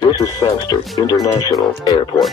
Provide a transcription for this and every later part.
This is Sangster International Airport.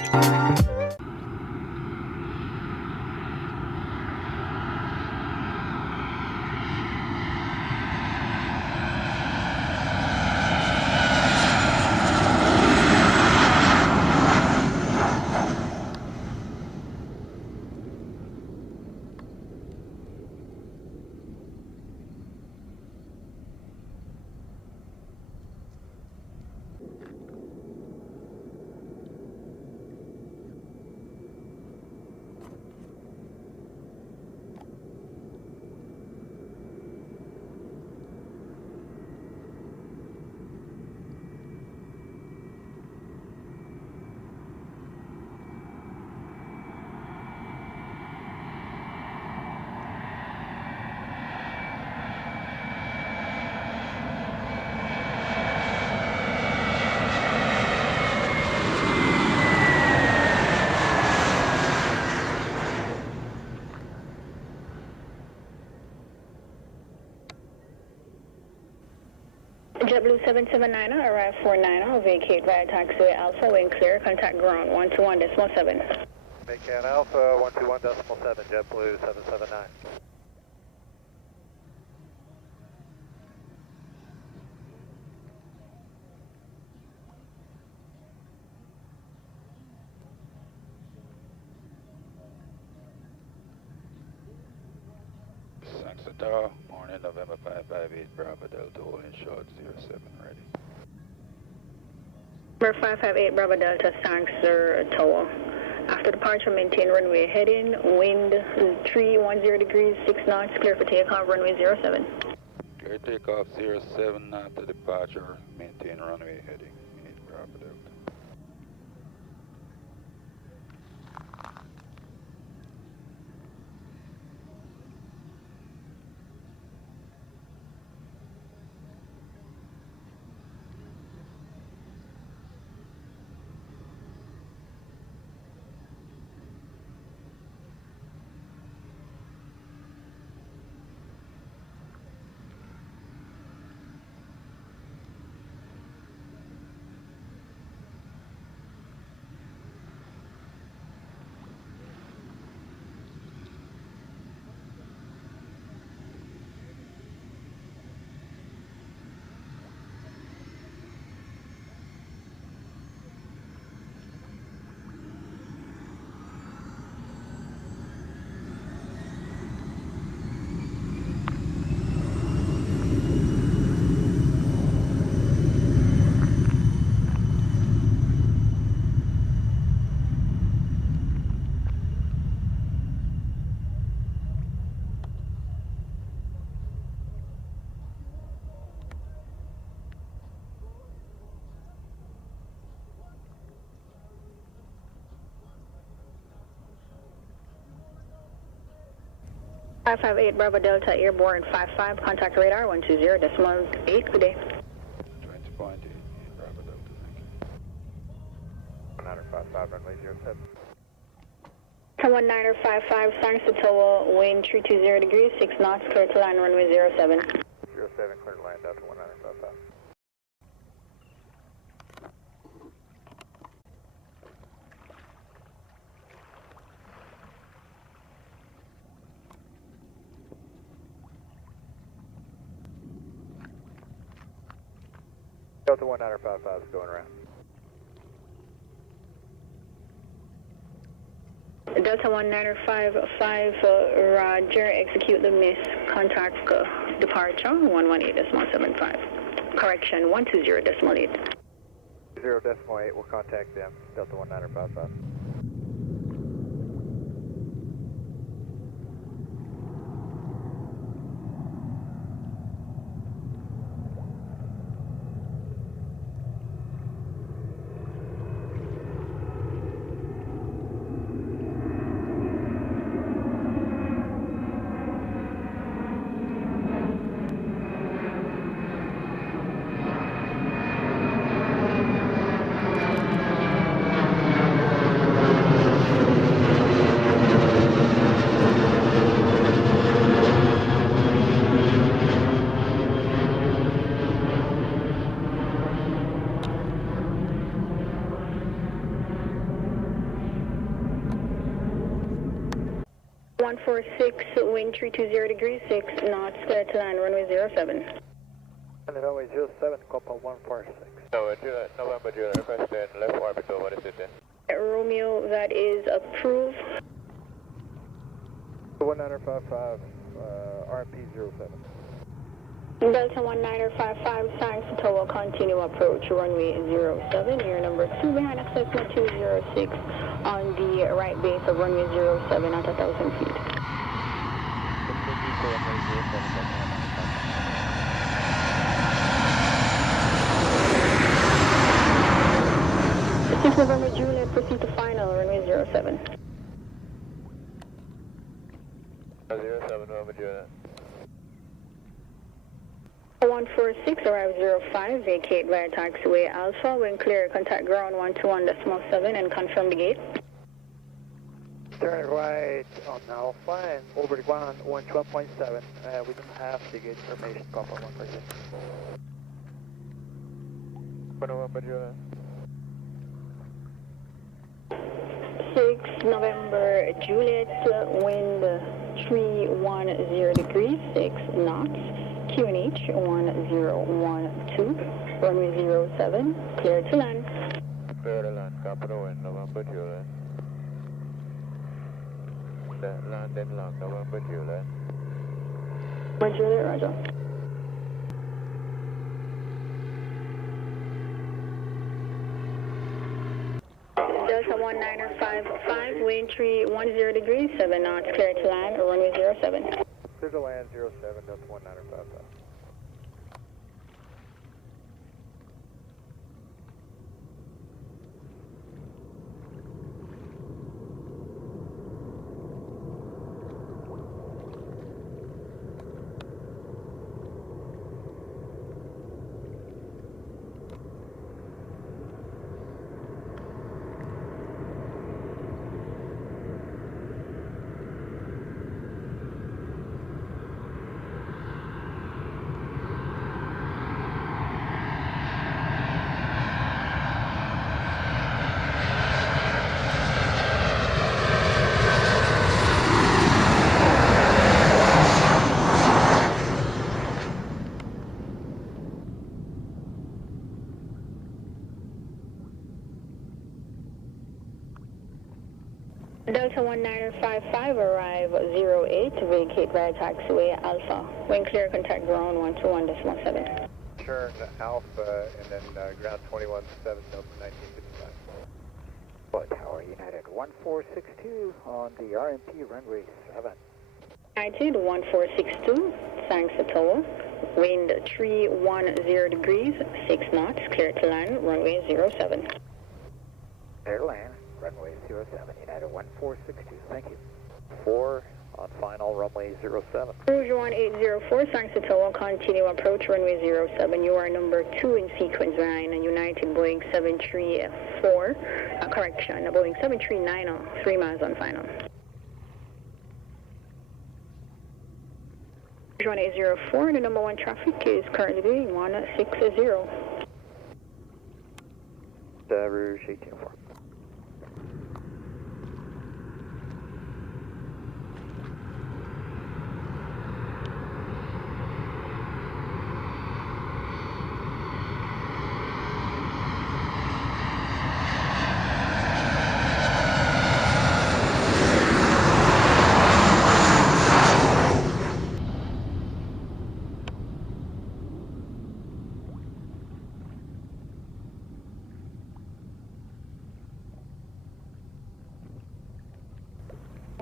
JetBlue 779, arrive 49, vacate via taxiway Alpha, wind clear, contact ground 121.7. Jamaican Alpha 121.7, JetBlue 779. Sangster, morning, November 558, Bravo Delta, holding short 07, ready. Number 558, Bravo Delta, Sangster Tower. After departure, maintain runway heading, wind 310 degrees, 6 knots, clear for takeoff, runway 07. Clear takeoff 07, after departure, maintain runway heading, Bravo Delta. Five five eight Bravo Delta, airborne 55, contact radar 120.8, good day. 20.8, Bravo Delta, thank you. 1955, runway 07. 1955, Sangster Tower, wind 320 degrees, 6 knots, clear to land, runway 07. 07, clear to land, Delta 1955. Delta 1955 is going around. Delta 1955, roger, execute the miss, contact departure 118.75. Correction, 120.8. 0.8, we'll contact them, Delta 1955. 146, wind 320 degrees, 6 knots, clear to land, runway 07. Runway 07, couple 146. November Juliet, requesting left orbit over the city. Romeo, that is approved. 1955, RMP 07. Delta 1955, signs to tower, continue approach, runway 07, air number 2 behind access 206 on the right base of runway 07 at 1,000 feet. November Juliet, proceed to final, runway 07. 07, November Juliet. 146, arrive 05, vacate via taxiway Alpha, when clear, contact ground 121.7 and confirm the gate. Turn right on Alpha and over the ground 112.7. We don't have the gate information, couple 146. November Juliet. 6 November Juliet, wind 310 degrees, 6 knots, QNH 1012, runway 07, clear to land. Clear to land, capital wind, November Juliet. Landing long, November Juliet. November Juliet, roger. Delta 1955, wind 310 degrees, 7 knots, clear to land, runway 07. Clear to land 07, Delta 1955. Delta 1955, arrive 08, vacate via taxiway Alpha. When clear, contact ground 121.7. Turn Alpha and then ground 21.7, Delta 1955. But Tower United 1462 on the RMP runway 7. United 1462, thanks to tower. Wind 310 degrees, 6 knots, clear to land, runway 07. Clear to land, runway 07, United 1462, thank you. 4 on final, runway 07. Rouge 1804, thanks to tower, continue approach, runway 07. You are number 2 in sequence behind a United Boeing 734, correction, a Boeing 739, 3 miles on final. Rouge 1804, the number 1 traffic is currently 160. Rouge 1804.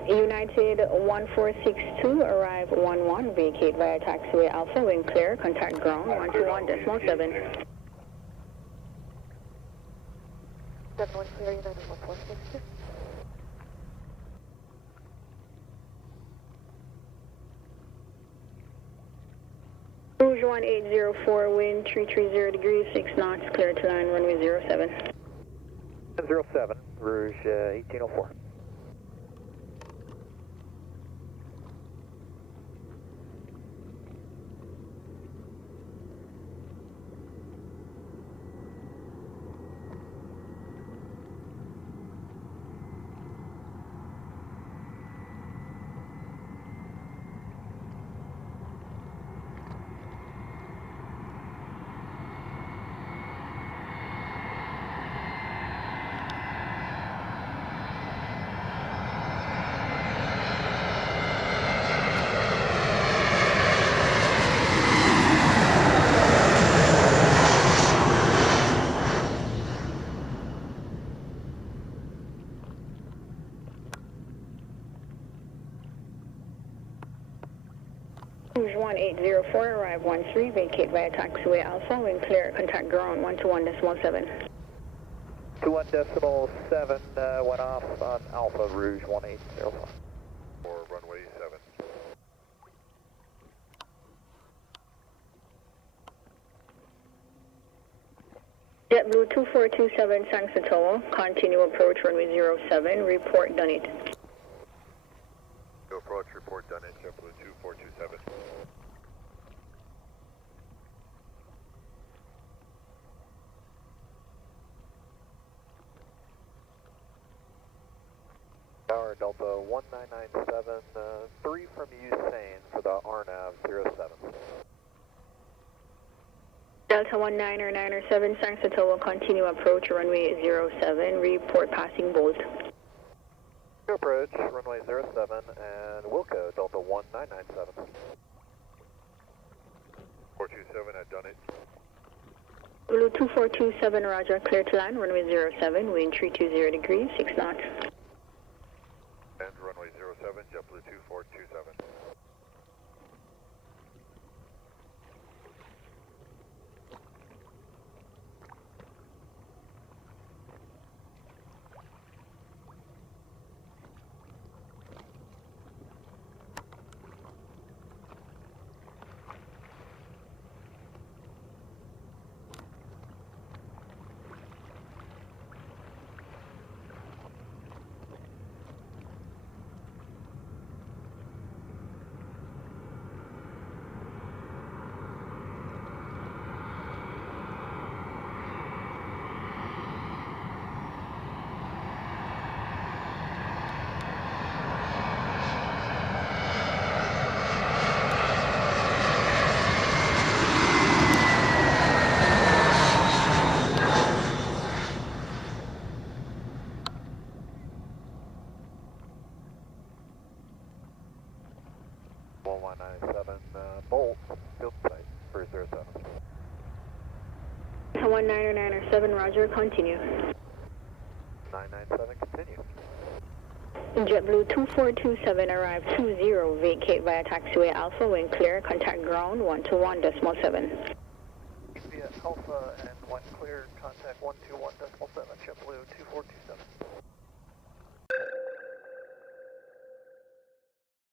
United 1462, arrive 11, vacate via taxiway Alpha, when clear, contact ground 121.7. 71 clear, United 1462. Rouge 1804, wind 330 degrees, 6 knots, clear to land, runway 07. 07, Rouge 1804. Rouge 1804, arrive 13, vacate via taxiway Alpha, wind clear, contact ground 121.7. 21.7, went off on Alpha Rouge 1805. For runway 7. JetBlue 2427, Sangsatoa, continue approach runway 07, report done it. To approach, report done at JetBlue 2427. Tower Delta 1997, 3 from Usain for the RNAV 07. Delta 1997, Sangsatoa, continue approach runway 07, report passing Bolt. Approach, runway 07, and Wilco, Delta 1997. 427, I've done it. Blue 2427, roger, clear to land, runway 07, wind 320 degrees, 6 knots. And runway 07, JetBlue 2427. Bolt, field site for 07. 1997, roger, continue. 997, continue. JetBlue 2427, arrive 20, vacate via taxiway Alpha, wind clear, contact ground 121.7. Via Alpha and 1 clear, contact 121.7, JetBlue.